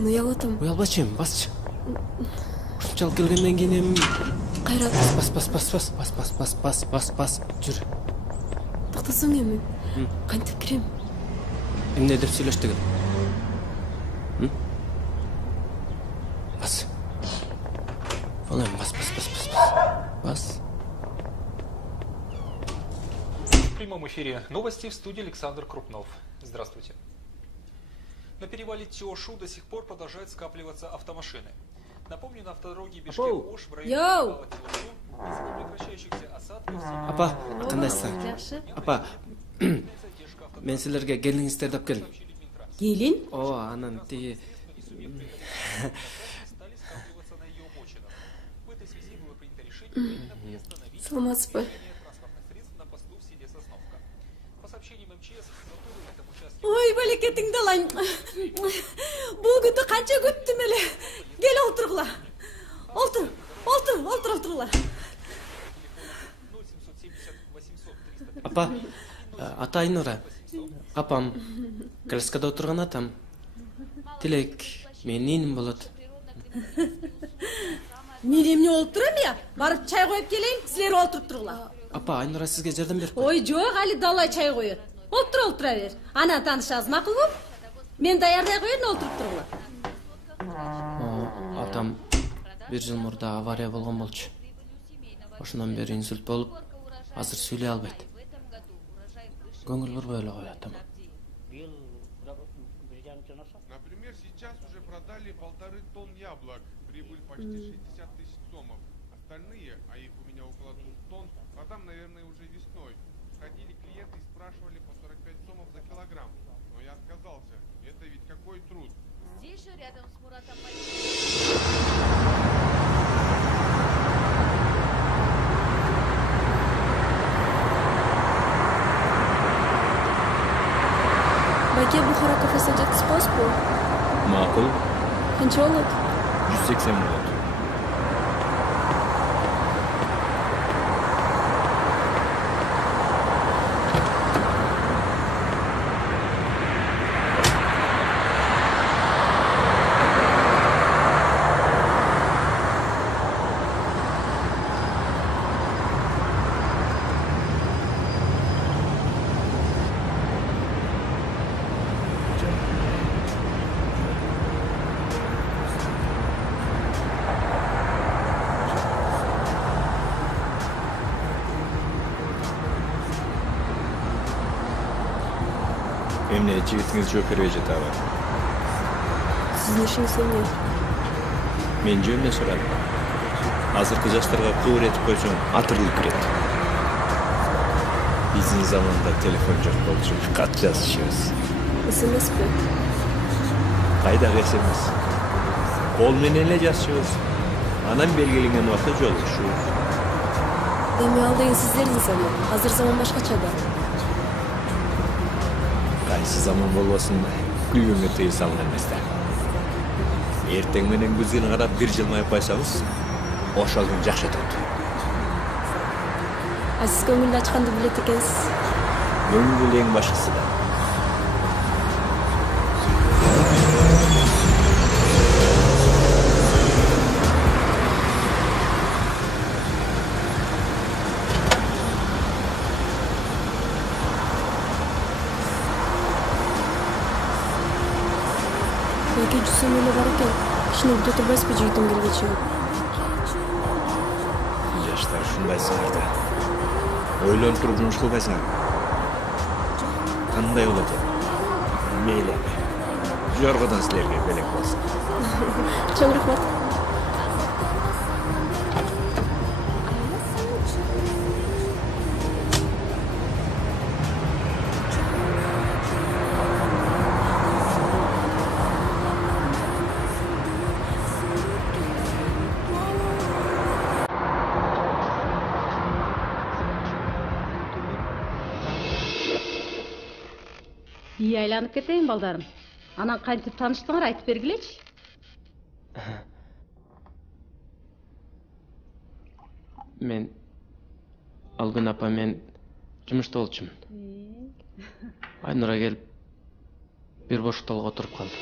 мен уялып атам. Уялбачы эми, басчы. Ушунчалык келгенден кийин эми Кайрат. Бас. Жүр. Токтосоң эми. Кантип кирем? Эмне деп сүйлөштүк? Бас. Олем, бас. В прямом эфире новости, в студии Александр Крупнов. Здравствуйте. На перевале Тёшу до сих пор продолжают скапливаться автомашины. Напомню, на автодороге Бишкек-Ош в районе перевала Тёшу из-за непрекращающихся осадков... Апа, кандайсың? Апа, мен силерге келиңиздер деп келдим. Келин? О, анан тиги... Саламатсызбы? Ой, балекетиңди алайын. Бул күндү канча күттүм эле. Кел олтургула. Олтургула. Апа, ата Айнура. Апам, Краскада отурган атам. Тилек, менин иним болот. Мен эмне болуп турам я? Барып чай коюп келейин, силер олтуруп тургула. Апа, Айнура сизге жардам берип. Ой, жок, али далай чай коет. Олтура бер. Анан таанышабыз, макулбу? Мен даярдай коеюн, олтуруп тургула. Атам 1 жыл мурда авария болгон болчу. Ошондон бери инсульт болуп, азыр сүйлөй албайт. Көңүл бурбой эле коет атам. Например, сейчас уже продали 1,5 тонн яблок. Прибыль почти 60 тысяч сомов. Остальные, а их у меня около 2 тонн, продам, наверное, уже весной. Ходили клиенты и спрашивали по 45 сомов за килограмм. Но я отказался. Это ведь какой труд. Здесь же рядом с Муратом Байке Бухара кафесине жеткизбосузбу? Макул. Канча болот? 180 болот. Эмне жигитиңиз жооп бербей жатабы? Сиздин ишиңиз эмне? Мен жөнүнө сурадым. Азыркы жаштарга кыбыр этип койсоң, атырылып кирет. Биздин заманда телефон жок болчу, кат жазышыбыз. СМСпи? Кайдагы СМС? Кол менен эле жазышыбыз. Анан белгиленген убакытта жолугушубуз. Эми ал деген сиздердин заман. Азыр заман башкача да. Кайсы заман болбосун, күлгөнгө тыйым салган эмес да. Эртең менен көзгөнү карап бир жылмайып койсоңуз, ошол күн жакшы өтөт. А сиз көңүлдү ачканды билет экенсиз. Көңүл эң башкысы да. Байке жүзсөм эле бар экен. Кичине күтө турбайсызбы жигитим келгече? Жаштар ушундай сыңар да. Ойлонуп туруп жумуш кылбайсыңар. Кандай болот эми? Мейли. Жоргодон силерге белек болсун. Чоң рахмат. Үй айланып кетейин балдарым. Анан кантип тааныштыңар, айтып бергилечи. Мен Алгын апа мен жумушта болчумун. Айнура келип бир бош столго отуруп калды.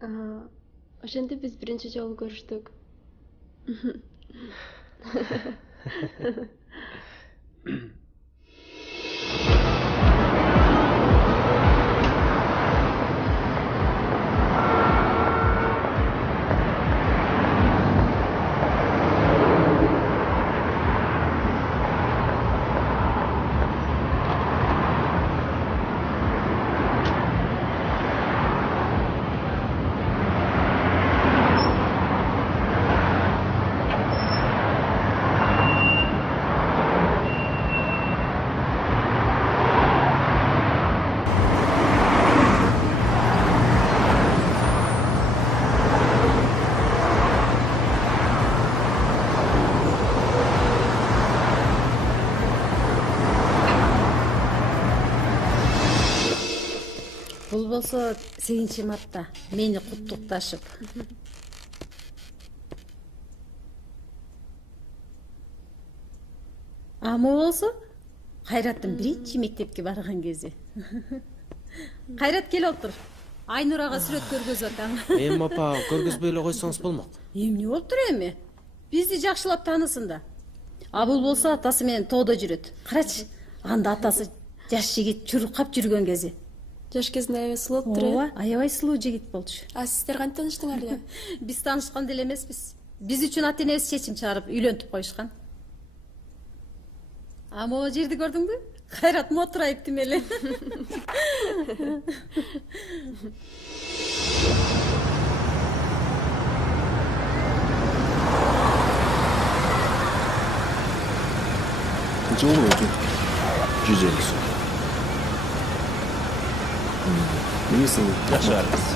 Ошентип биз биринчи жолу көрүштүк. Бул болсо 8-мартта мени куттукташып. Ама болсо Кайраттын биринчи мектепке барган кези. Кайрат кел отур. Айнурага сүрөт көргөзүп атам. Эми апа, көргөзбөй эле койсоңуз болмок. Эмне болуптур эми? Бизди жакшылап таанысын да. А бул болсо атасы менен тоодо жүрөт. Карачы, анда атасы жаш жигит чуркап жүргөн кези. Жаш кезинде аябай сулуу болуптур. Ооба, аябай сулуу жигит болчу. А сиздер кантип тааныштыңар эле? Биз таанышкан деле эмеспиз. Биз үчүн ата-энебиз чечим чыгарып үйлөнтүп коюшкан. А могу жерди көрдүңбү? Кайрат мотор айыптым эле. Жол өтү. 150 сом. Несин жакшы арыз.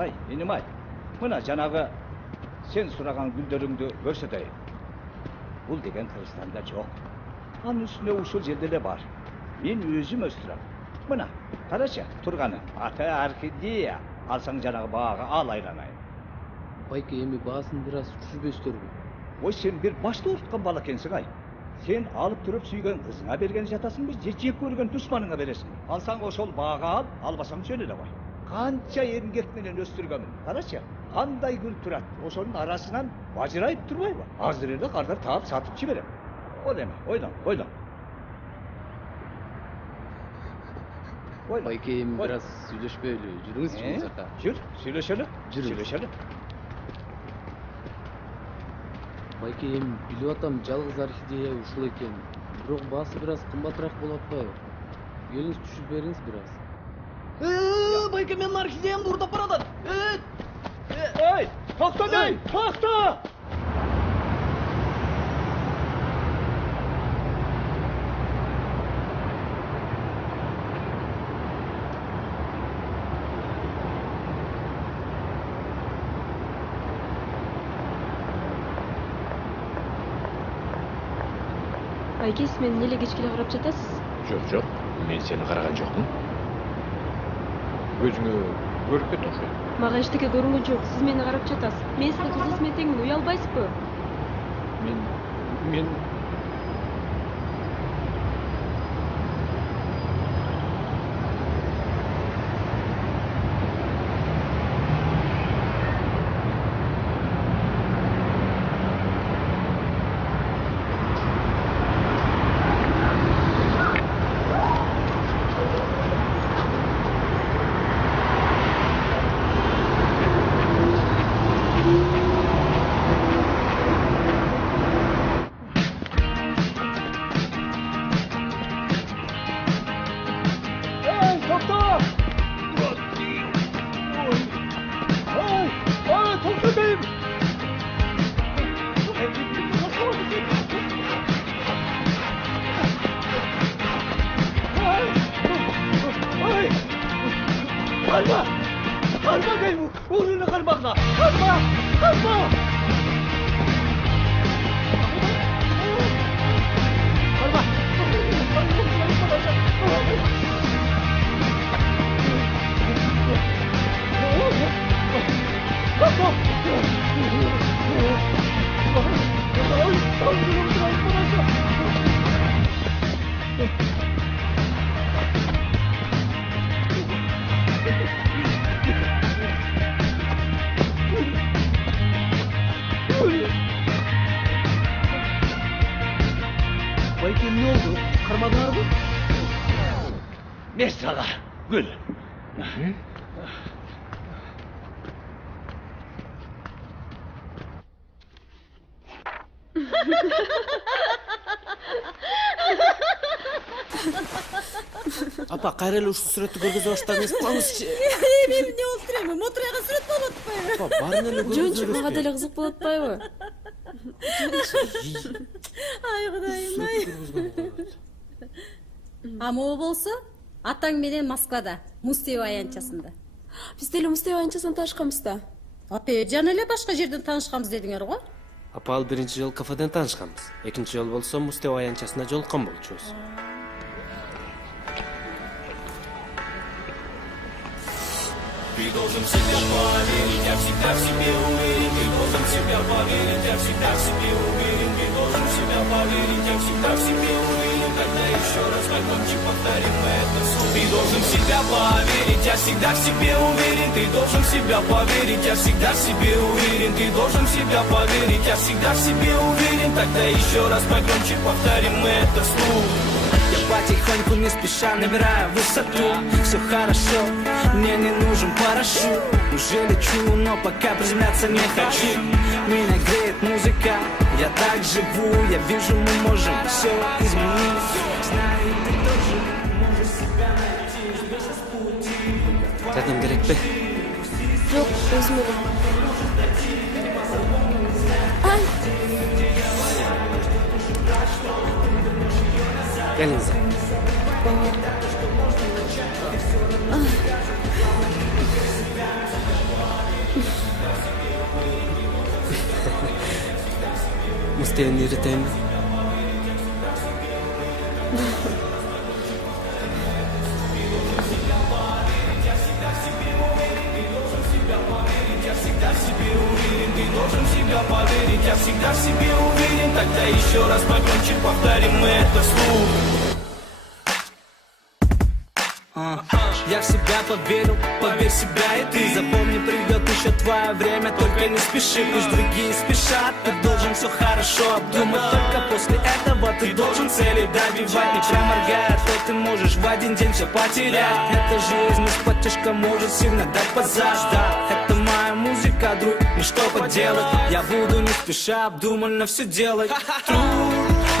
Ай, енем-ай, мына жанағы сен сұраған гүлдеріңді көрсетейін. Бұл деген Кыргызстанда жоқ. Анын үстіне ушул жерде бар. Мен өзім өстірем. Мына, қарашы, тұрғаны. Аты орхидея. Алсаң жанағы баға ал айланайын. Байке, эми баасын бир аз түшүрбөстөрбү? Ой, сен бір башты ұртқан бала екенсің, ай. Сен алып тұрып сүйген қызыңа берген жатасың біз, жек көрген дұшманыңа бересің. Алсаң ошол баға ал, албасаң жөнеле қой. Қанша емгек менен өстіргенмін. Қарашы, қандай гүл тұрат. Ошонун арасынан бажырайып турбайбы? Азыр эле кардар таап сатып жиберем. Ол эме, ойлон. Байке, эми бир аз сүйлөшпөйлү. Жүрүңүзчү бул жака. Жүр, сүйлөшөлү. Байке, эми билип атам, жалгыз орхидея ушул экен. Бирок баасы бир аз кымбатыраак болуп атпайбы? Келиңиз түшүп бериңиз бир аз. Байке, менин орхидеямды уурдап баратат. Эй, токто дейм, токто! Айке, сиз мени эле кечке эле карап жатасыз? Жок, мен сени караган жокмун. Көзүңө көрүп кетти окшойт. Мага эчтеке көрүнгөн жок. Сиз мени карап жатасыз. Мен сиздин кызыңыз менен теңмин, уялбайсызбы? Мен Mesela Gül. Апа, кайра эле ушул сүрөттү көргөзө баштадыңыз эмеспи? Мен эмне болуп турайбы? Моторайга сүрөт болуп атпайбы? Апа, баарын эле Жөнчү, көргөзө мага деле кызык болуп атпайбы? Ай Кудайым, ай. А могу болсо, атаң менен Москвада, Мустеева аянтчасында. Биз деле Мустеева аянтчасынан таанышканбыз да. Аты жана эле башка жерден таанышканбыз дедиңер го? Апа, ал биринчи жолу кафеден таанышканбыз. Экинчи жолу болсо Мустеева аянтчасында жолуккан болчубуз. Ты должен в себя поверить, я всегда в себе уверен. Ты должен в себя поверить, я всегда в себе уверен. Ты должен в себя поверить, я всегда в себе уверен. Тогда еще раз погромче повторим это слово. Ты должен в себя поверить, я всегда в себе уверен. Ты должен в себя поверить, я всегда в себе уверен. Ты должен в себя поверить, я всегда в себе уверен. Тогда еще раз погромче повторим это слово. Я потихоньку не спеша набираю высоту. Все хорошо, мне не нужен парашют. Уже лечу, но пока приземляться не хочу. Меня греет музыка, я так живу. Я вижу, мы можем все изменить. Знаю, ты тоже можешь себя найти. Здесь пути. Жардам керекпи? Жок, өзүм эле. Ай! Келиңиз. Мустеевни иритейинби? Должен в себя поверить, я всегда в себе уверен. Тогда еще раз погромче повторим это вслух. Я в себя поверил, поверь себя и ты. Запомни, придет еще твое время, только не спеши. Пусть другие спешат, ты должен все хорошо обдумать. Только после этого ты должен цели добивать. Не проморгая, то ты можешь в один день все потерять. Эта жизнь из-под тяжка может сильно дать позад. Это моя музыка, друг, ну что поделать. Я буду не спеша обдуманно все делать.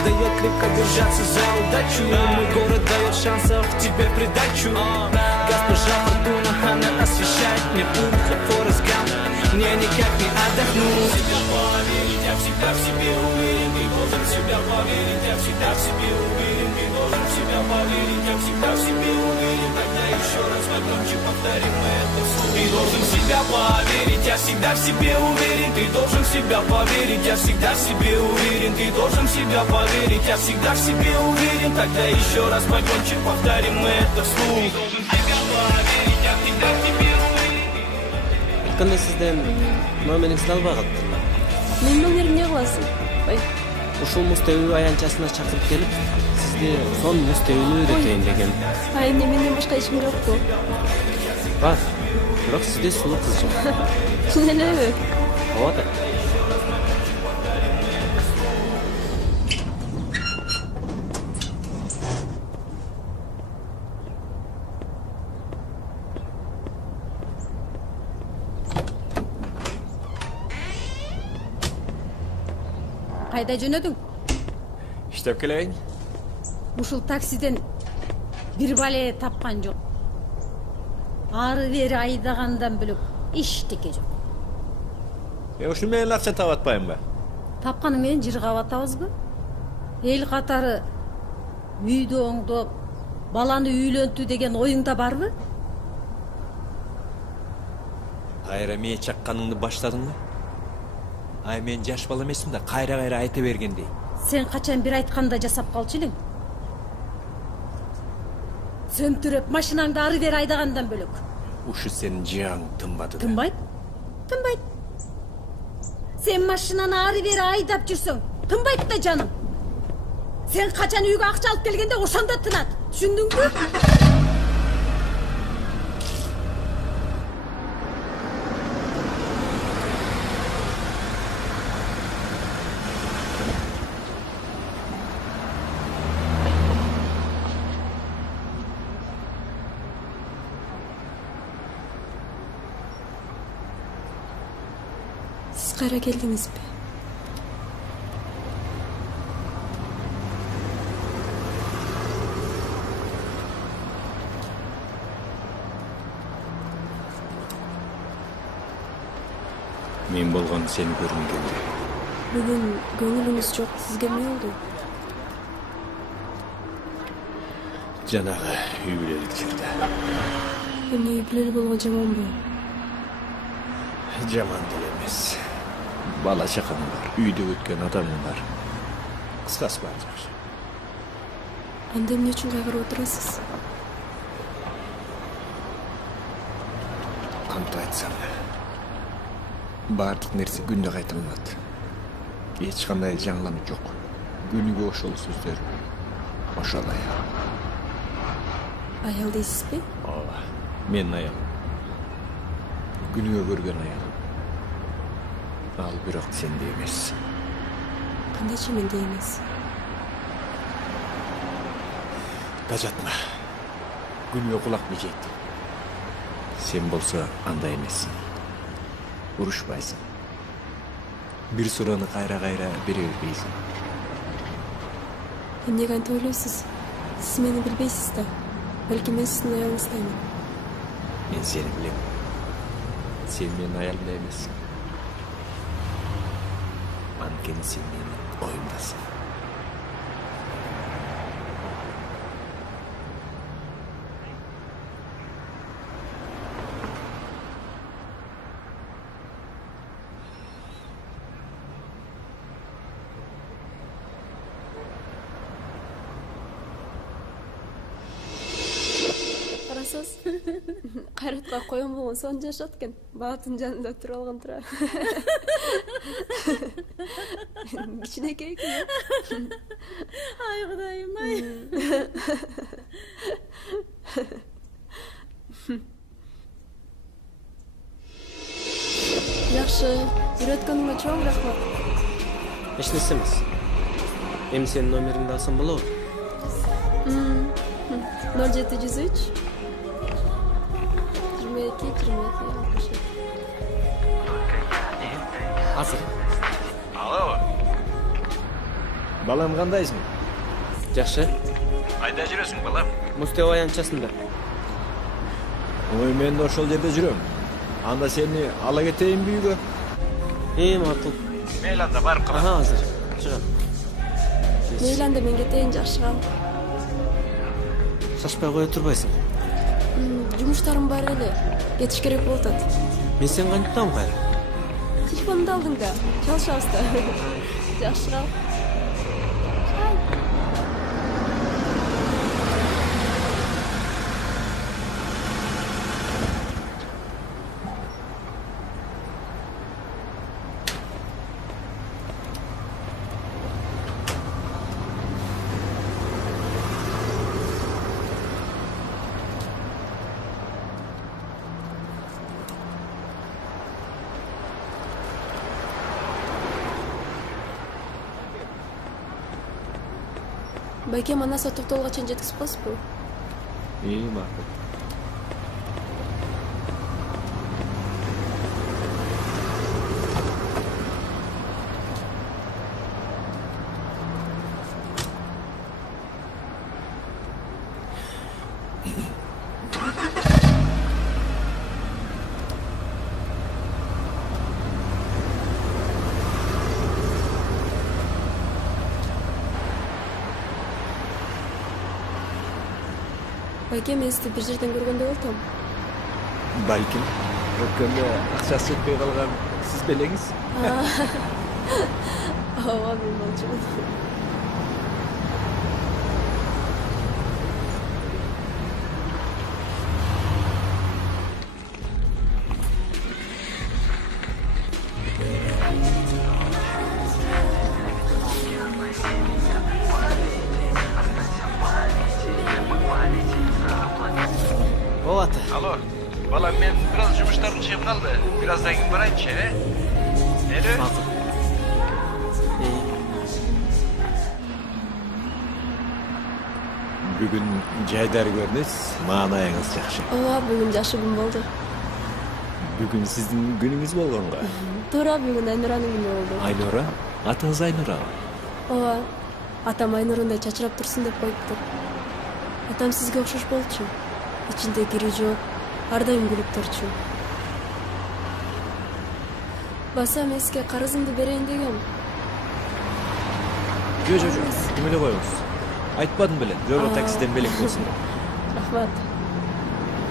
Дает крепко держаться за удачу. Мой город дает шансов тебе придачу. Газ Госпожа Фортуна, она освещает мне путь. Я Форест Гамп, мне никак не отдохнуть. Себя поверить, я всегда в себе уверен. Ты должен в себя поверить, я всегда в себе уверен. Ты должен в себя поверить, я всегда в себе уверен. Тогда еще раз погромче повторим это слово. Ты должен в себя поверить, я всегда в себе уверен. Ты должен в себя поверить, я всегда в себе уверен. Ты должен в себя поверить, я всегда в себе уверен. Тогда еще раз погромче повторим это вслух. Ты должен в себя поверить, я всегда в себе уверен. Айткандай сизден номериңизди албай калыптыр. Менин номерим не кыласың? Ушул муз тебүү аянтчасына чакырып келип, сизди сон муз тебүүнү үйрөтөйүн деген. Эмне менден башка эч ким жокпу? Бар. Бирок сизде сулуу кыз жок. Чын элеби? Ооба да. Кайда жөнөдүң? Иштеп келейин. Ушул таксиден бир бале тапкан жок. Ары бери айдагандан бөлөк эчтеке жок. Ушуну менен акча таап атпаймынбы? Тапканы менен жыргап атабызбы? Эл катары үйдө оңдоп, баланы үйлөнтүү деген оюңда барбы? Кайра мээ чакканыңды баштадыңбы? Ай мен жаш бала эмесмин да, кайра айта бергендей. Сен качан бир айтканда жасап калчу элең? Сөмтүрөп машинаңды ары бери айдагандан бөлөк. Ушу сенин жыяң тынбады да. Тынбайт? Тынбайт. Сен машинаны ары бери айдап жүрсөң, тынбайт да жаным. Сен качан үйгө акча алып келгенде ошондо тынат. Түшүндүңбү? Siz kayra geldiniz mi? Мен болгон сени көргүм келди. Бүгүн көңүлүңүз жок, сизге эмне болду? Жанагы үй бүлөлүк жерде. Эмне үй бүлөлүү болгон жаманбы? Жаман деле эмес. Бала чакам бар, үйдө өткөн адамым бар. Кыскасы баары жакшы. Анда эмне үчүн кайгырып отурасыз? Кантип айтсам, баардык нерсе күндө кайталанат. Эч кандай жаңылануу жок. Күнүгө ошол сөздөр. Ошол аял. Аял дейсизби? Ооба, менин аялым. Күнүгө көргөн аялым. Ал бирок сенде эмес. Кандайча менде эмес? Тажатма. Күнүгө кулак мижейт. Сен болсо андай эмессиң. Урушпайсың. Бир суроону кайра бере бербейсиң. Эмнеге антип ойлойсуз? Сиз мени билбейсиз да. Балки мен сиздин аялыңыздаймын. Мен сени билем. Сен менин аялымда эмессиң. Анткени сен менин оюмдасың. Кайратка коён болгон сон жашат экен. Баатын жанында туруп алган тура. Кичинекей экен. Ай Кудайым, ай. Жакшы, үйрөткөнүңө чоң рахмат. Эч нерсе эмес. Эми сенин номериңди алсам болобу? 0703 22 Азыр. Алло. Балам кандайсың? Жакшы. Айда жүрөсүң, балам? Муз тебүү аянтчасында. Ой, мен de ошол жерде жүрөм. Анда сени ала кетейин бүйгө. Макул. Мейлі анда барып кала. Аха, азыр. Чыгам. Мейлі анда мен кетейин, жакшы кал. Шашпай кое турбайсың. Жумуштарым бар эле. Кетиш керек болуп атат. Мен сени кантип табам кайра? Телефонумду алдың да. Чалышабыз да. Жакшы кал. Байке манаса токтолго чейин жеткизип коесузбу? Макул. Байке, мен сизди бир жерден көргөндөй болдум. Балким. Өткөндө акчасы жетпей калган сиз белеңиз. Ооба, мен болчумун. Алло, балам, мен biraz жұмыштарым шығып қалды. Біраздан кейін барайыншы, Әлі? Бүгін жайдар көрүнөсүз, маанайыңыз жакшы. Ооба, бүгүн жакшы күн болду. Бүгүн сиздин күнүңүз болгонго. Туура, бүгүн Айнуранын күнү болду. Айнура? Атыңыз Айнура? Ооба, атам Айнурундай чачырап турсун деп коюптур. Атам сизге окшош болчу. İçinde kiri жок, ар дайым күлүп турчу. Басам эске карызымды берейин дегем. Жок, ким эле коебуз. Айтпадым беле, жолу таксиден белек болсун. Рахмат.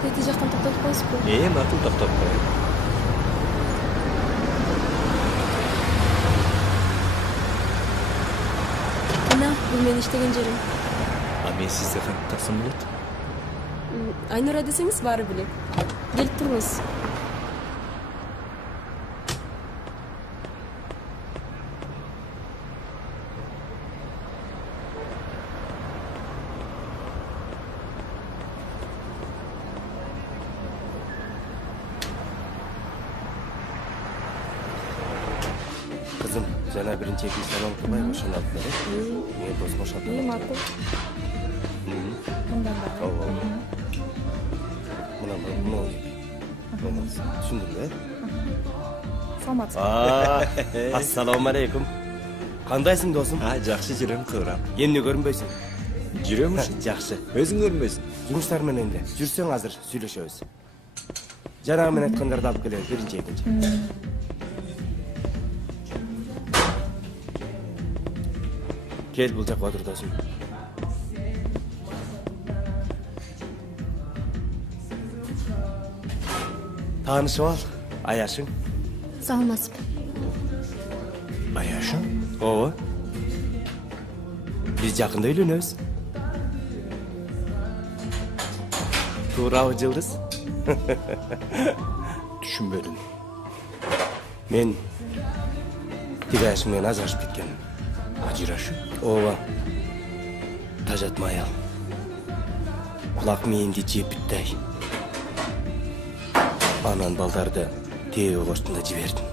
Тети жактан токтотуп коесузбу? Макул, токтотуп коеюн. Мына, бул менин иштеген жерим. Мен сизди кантип тапсам болот? Айнура десеңиз баары билет. Келип туруңуз. Kızım, жана биринчи экинчи салон кылбай ошону алып бер. Мен досума шатам. Макул. Мындан да. Түшүндүм да? Саламатсызбы? Ассаламу алейкум. Кандайсың досум? Жакшы жүрөм, кыбырам. Эмне көрүнбөйсүң? Жүрөмүшүн? Жакшы. Өзүң көрүнбөйсүң? Жумуштар менен эле. Жүрсөң азыр сүйлөшөбүз. Жанагы мен айткандарды алып келебиз, биринчи экинчи. Кел бул жакка отур досум. Таанышып ал, Аяшың. Саламатсызбы? Аяшың? Ооба. Биз жакында үйлөнөбүз. Туурабы, Жылдыз? Түшүнбөдүм. Мен тиги Аяшың менен ажырашып кеткенмин. Ажырашып? Ооба. Тажатма аял. Кулак мээңди жеп бүттэй. Анан балдарды тээбе коштунда жибердим.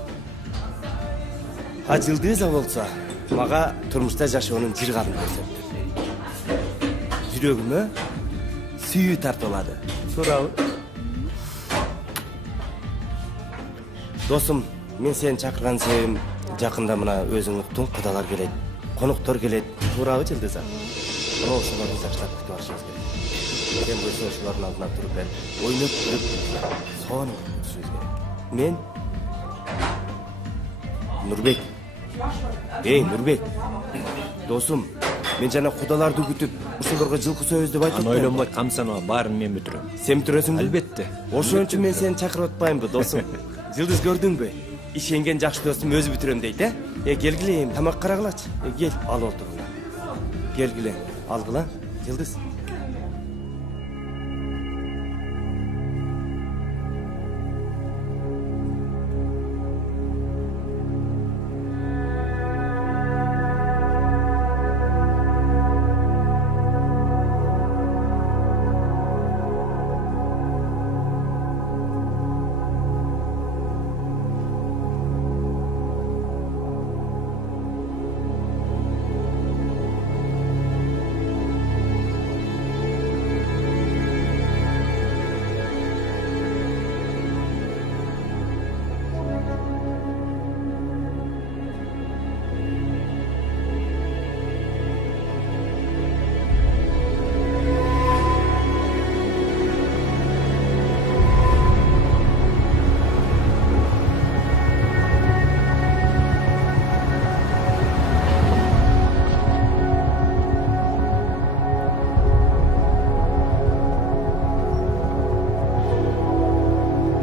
Жылдыза болсо, мага турмушта жашоонун жыргалын көрсөттү. Жүрөгүмө сүйүү тартылады. Туурабы? Досум, мен сени чакырган себебим жакында мына өзүң уктуң, кудалар келет, коноктор келет. Туурабы, Жылдыза? Ошолорду жакшылап күтүп алышыбыз керек. Сен болсо ошолордун алдына туруп бер ойноп жүрүп соонуп өтүшүбүз керек. Мен Нурбек. Эй, Нурбек. Досум, мен жана кудаларды күтүп, ошолорго жылкы сөз деп айтып Аны ойлонбой камсанова баарын мен бүтүрөм. Сен бүтүрөсүңбү? Албетте. Ошон үчүн мен сени чакырып атпаймынбы, досум? Жылдыз көрдүңбү? Ишенген жакшы досум өзү бүтүрөм дейт, келгиле, эми тамак карагылачы. Кел, ал отургула. Келгиле, алгыла, Жылдыз.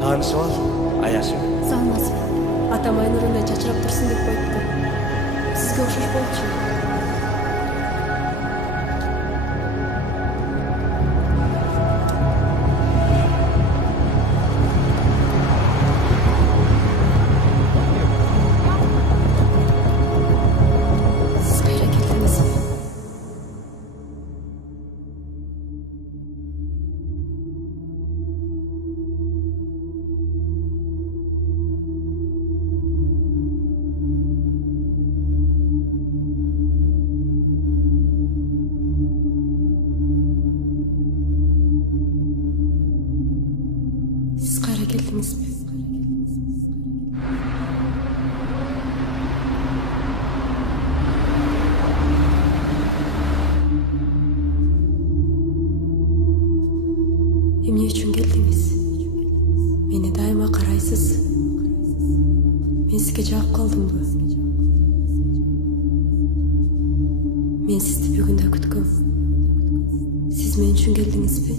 Таанышып ал, Аяшым. Саламатсызбы. Атам Айнурундай чачырап турсун деп коюпту. Сизге окшош болчу. Сиз кайра келдиңизби? Siz kayra geldiniz mi? Emne üçün geldiniz? Meni daima karaysız. Men sizge cevap kaldım mı? Men sizdi bir günde kütküm. Siz men üçün geldiniz mi?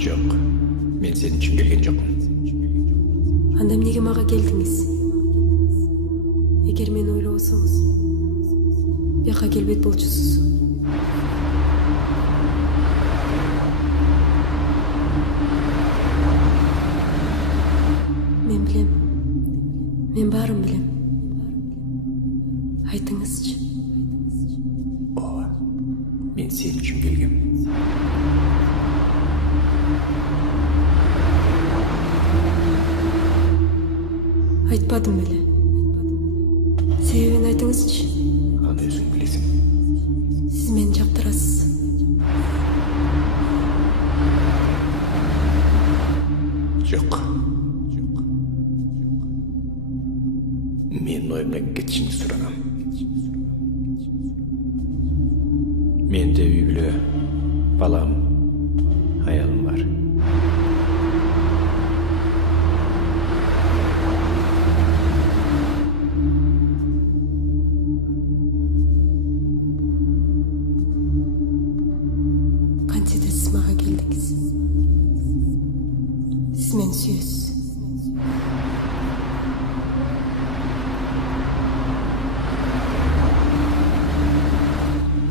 Жоқ, мен сен үшін келген жоқпын. Анда эмнеге мага келдиңиз? Эгер мени ойлобосоңуз, бияка келбейт болчусуз. Мен билем. Мен баарын билем. Айтыңызчы. Ооба, мен сен үшін келгем. Айтпадым беле. Себебин айтыңызчы. Аны өзүң билесиң. Сиз мени жактырасыз. Жоқ. Мен ойымдан кетишиңди суранам. Менде үй бүлө, балам, аялым бар. Кантиде сиз мага келдиңиз? Сиз мени сүйөсүз.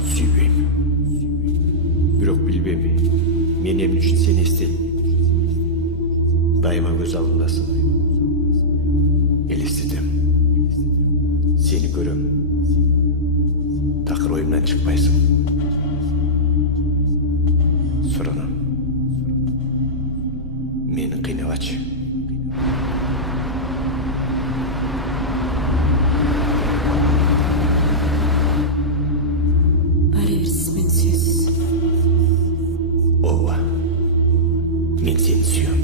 Сүйбейм. Бирок билбейм. Мен эмне үчүн сени эстейм. Дайыма көз алдымдасың. Элестетем. Сени көрөм. Такыр оюмдан чыкпайсың. Суранам. Мени кыйнабачы. Баары бир сиз мени сүйөсүз. Ооба. Мен сени сүйөм.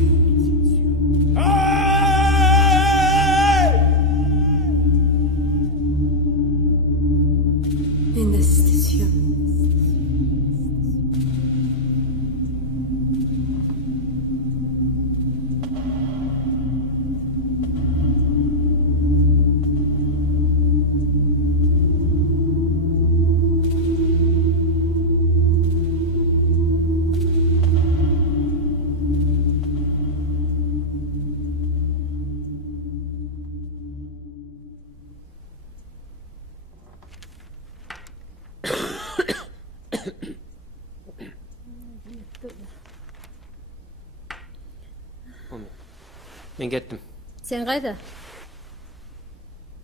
Мен кеттим. Сен кайда?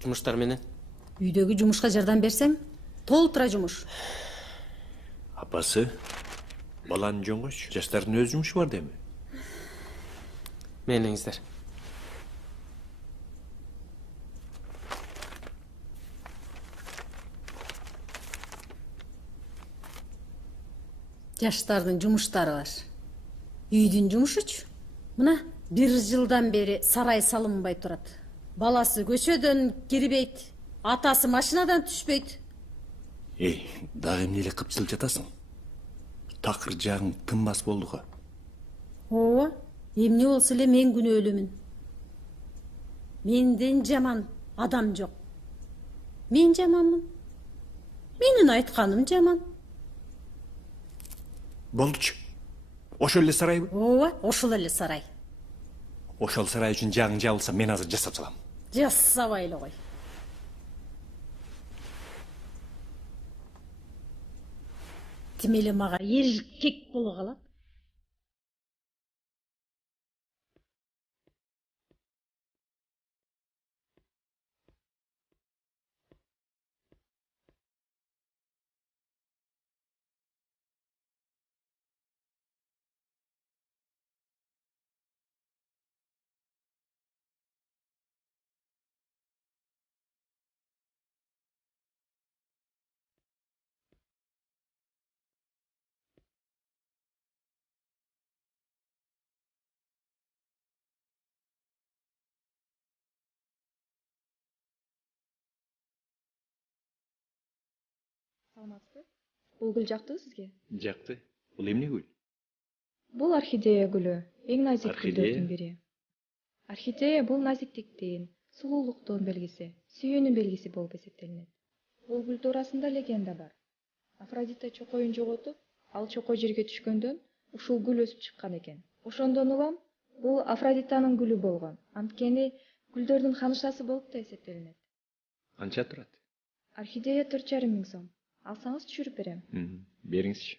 Жумуштар менен. Үйдөгү жумушка жардам берсең, толтура жумуш. Апасы, баланы жөн койчу. Жаштардын өз жумушу бар деми. Мениңиздер. Жаштардын жумуштары бар. Үйдүн жумушучу. Мына 1 жылдан бери сарай салынбай турат. Баласы көчөдөн кирбейт, атасы машинадан түшпөйт. Эй, дагы эмне эле кыпчылып жатасың? Такыр жагың тынбас болду го. Ооба, эмне болсо эле мен күнөөлүүмүн. Менден жаман адам жок. Мен жаманмын. Менин айтканым жаман. Болдучу. Ошол эле сарайбы? Ооба, ошол эле сарай. Ошол сарай үчүн жагың жабылса, мен азыр жасап салам. Жасабай эле кой. Тим эле мага эркек боло калат. Саламатсызбы? Бул гүл жактыбы сизге? Жакты. Бул эмне гүл? Бул орхидея гүлү, эң назик Орхидея? гүлдөрдүн бири. Орхидея бул назиктиктин, сулуулуктун белгиси, сүйүүнүн белгиси болуп эсептелинет. Бул гүл туурасында легенда бар. Афродита чокоюн жоготуп, ал чокой жерге түшкөндөн ушул гүл өсүп чыккан экен. Ошондон улам бул Афродитанын гүлү болгон. Анткени гүлдөрдүн ханышасы болуп да эсептелинет. Канча турат? Орхидея 4,5 миң сом. Алсаңыз түшүрүп берем. Бериңизчи.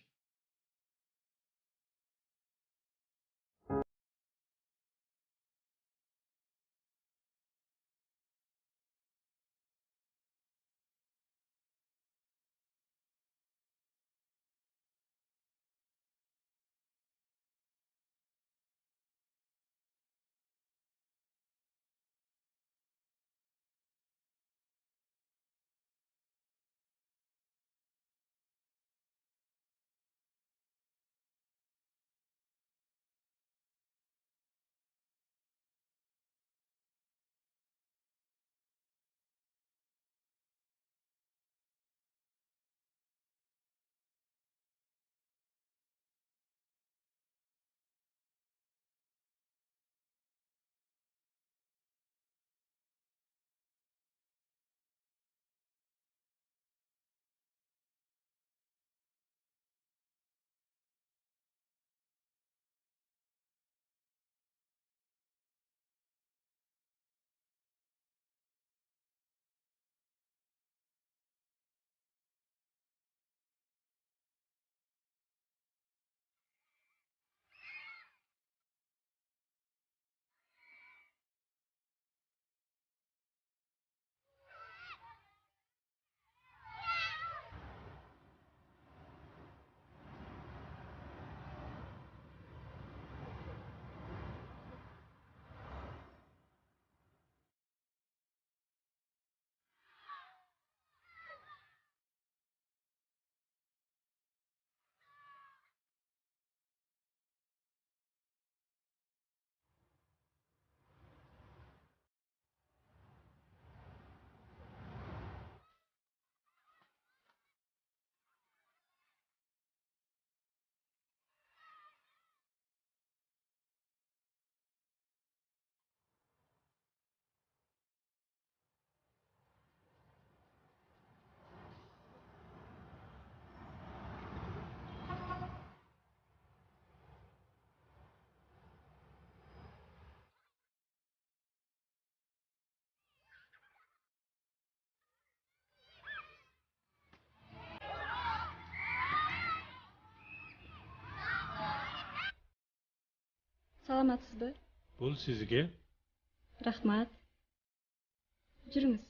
Саламатсызбы? Бул сизге Рахмат. Жүріңіз.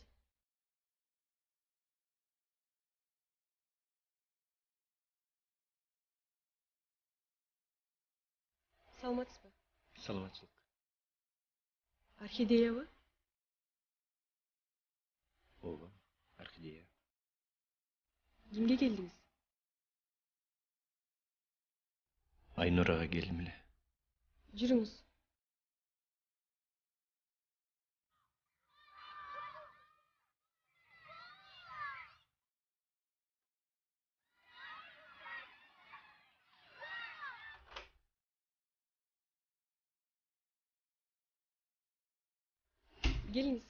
Саламатсыз ба? Саламатчылык. Орхидея ба? Ооба, орхидея. Кимге келдіңіз? Айнурага келдим эле. Жүріңіз. Geliniz.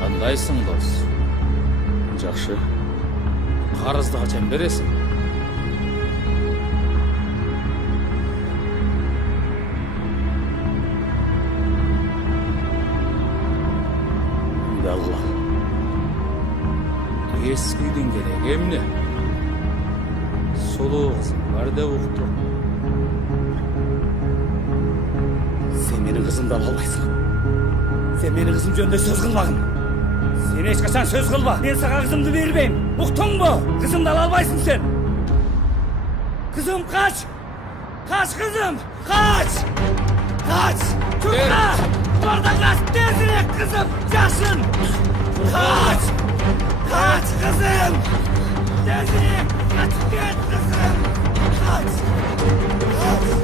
Кандайсың, дос? Жакшы. Карызды качан бересиң? Алла. Эски үйдүн кереги эмне? Сулуу кызың бар деп уктум. Сен менин кызымды ала албайсың. Sen meni kızım jönünde söz kılbagın. Sen hiç kaçan söz kılba. Ben sana kızımdı vermeyim. Uktun mu? Kızımdı alalbaysın sen. Kızım kaç. Kaç kızım. Kaç. Kaç. Çocuklar. Orada kaç. Dersine kızım. Yaşın. Kaç. Kaç kızım. Dersine. Kaç git kızım. Kaç. Kaç.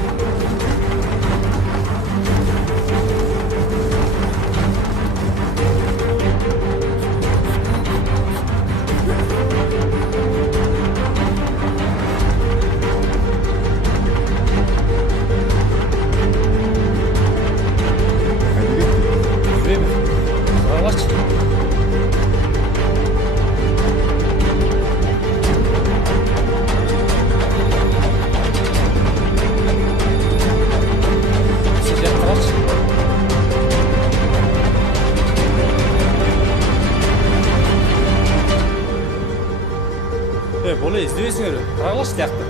Bunu izliyorsunuz. Karalaş diyaktı.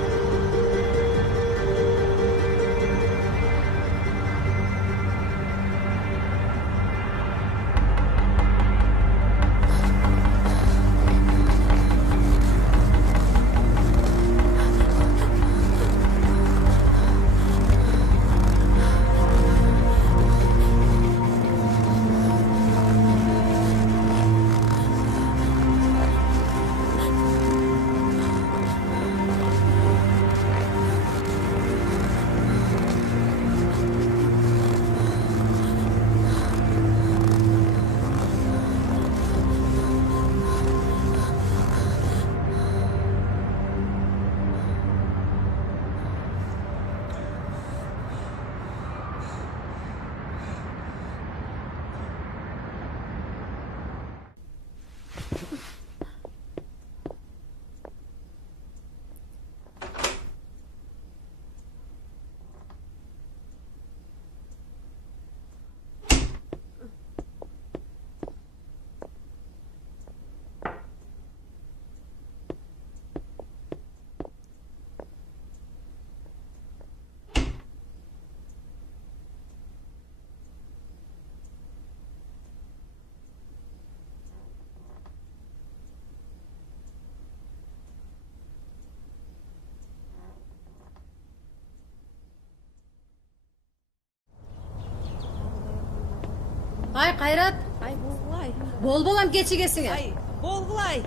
Ay Kayrat. Ay Bolgulay. Bol bolam keçigesine. Ay Bolgulay.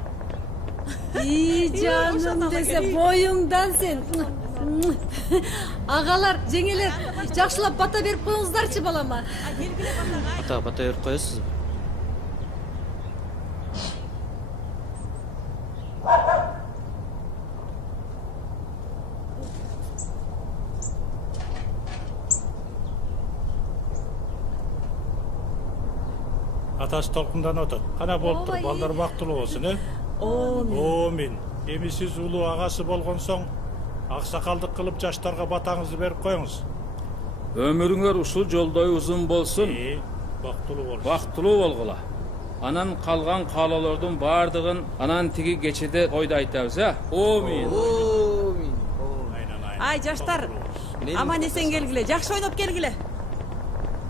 İyi canım dese boyundan sen. Ağalar, jengeler, жақшылап бата беріп қойыңыздарчы балама. Bata berip koyasızbı? Атасы толкундан отот. Кана болуп туруп, балдар бактылуу болсун, э? Омин. Эми сиз улуу агасы болгон соң, аксакалдык кылып жаштарга батаңызды берип коюңуз. Өмүрүңөр ушул жолдой узун болсун. Бактылуу болсун. Бактылуу болгула. Анан калган каалоолордун баардыгын анан тиги кечеде койду айтабыз, э? Омин. Омин. Ай жаштар, аман эсен келгиле, жакшы ойноп келгиле.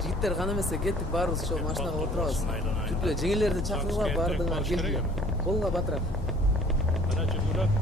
Жигиттер кан эмесе кеттик, баарыбыз ошол машинага отурабыз. Түплө жеңелерди чакыргыла, баардыгына келгиле. Колуңа батырак. Ана жүргүлөп.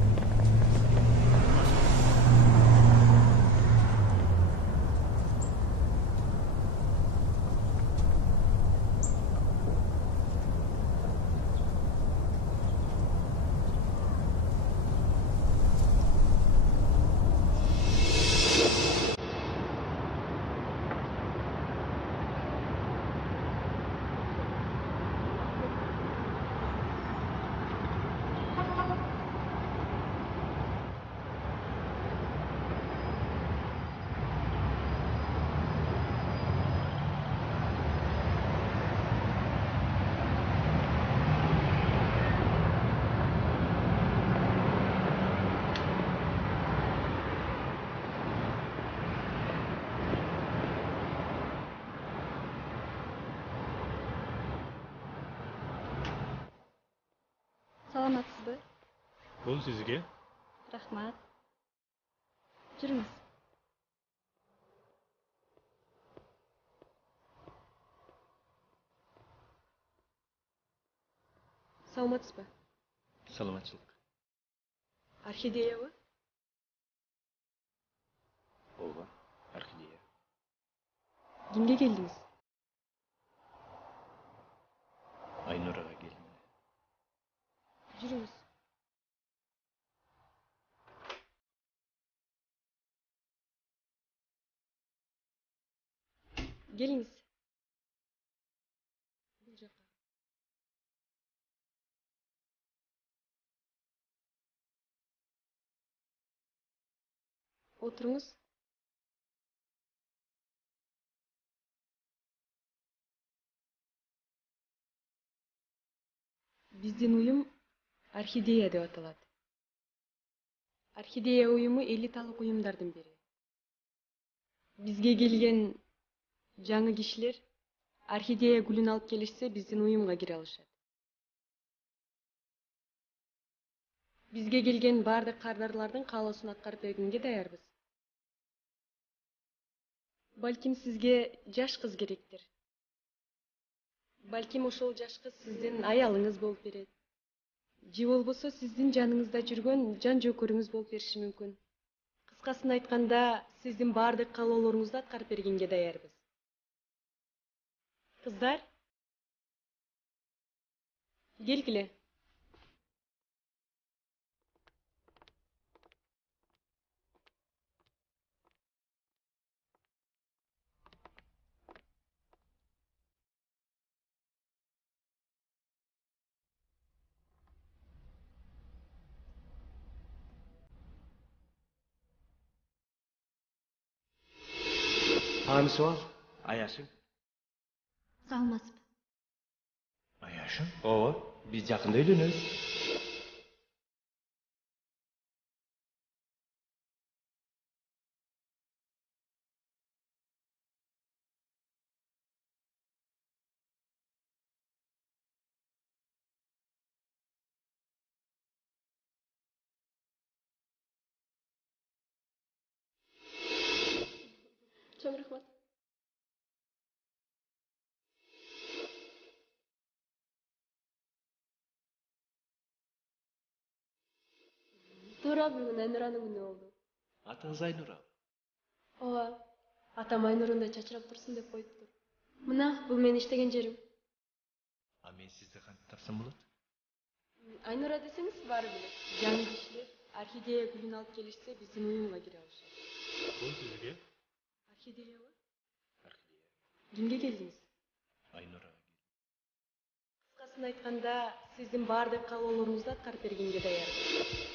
Саламатсызбы? Бул сизге. Рахмат. Жүрүңүз. саламатсызбы? Саламатчылык. Орхидеябы? Ооба, орхидея. Кимге келдиңиз? Айнурага келдим. Жүрүңүз. Келиңиz. Бул жака. Отуруңуз. Биздин уюм Орхидея деп аталат. Орхидея уюму элиталык уюмдардын бири. Бизге келген жаңы кишилер орхидея гүлүн алып келишсе, биздин уюмга кире алышат. Бизге келген бардык кардарлардын каалоосун аткарып бергенге даярбыз. Балким сизге жаш кыз керектир. Балким ошол жаш кыз сиздин аялыңыз болуп берет. Же болбосо сиздин жаныңызда жүргөн жан жөөкөрүңүз болуп бериши мүмкүн. Кыскасын айтканда, сиздин бардык каалоолоруңузду аткарып бергенге даярбыз. Кыздар, келгиле. Таанышып ал, Аяшың. Саламатсызбы? Аяшың? Ооба, биз жакында үйлөнөбүз. Чоң рахмат. Туура бүгүн Айнуранын күнү болду. Атыңыз Айнура. Ооба. Атам Айнурундай чачырап турсун деп коюптур. Мына, бул менин иштеген жерим. А мен сизди кантип тапсам болот? Айнура десеңиз баары билет. Жаңы кишилер орхидея гүлүн алып келишсе, биздин уюмга кире алышат. Бул бизге Орхидеябы? Кимге келдиңиз? Айнурага. Кыскасын айтканда, сиздин бардык каалоолоруңузду аткарып бергенге даярбыз.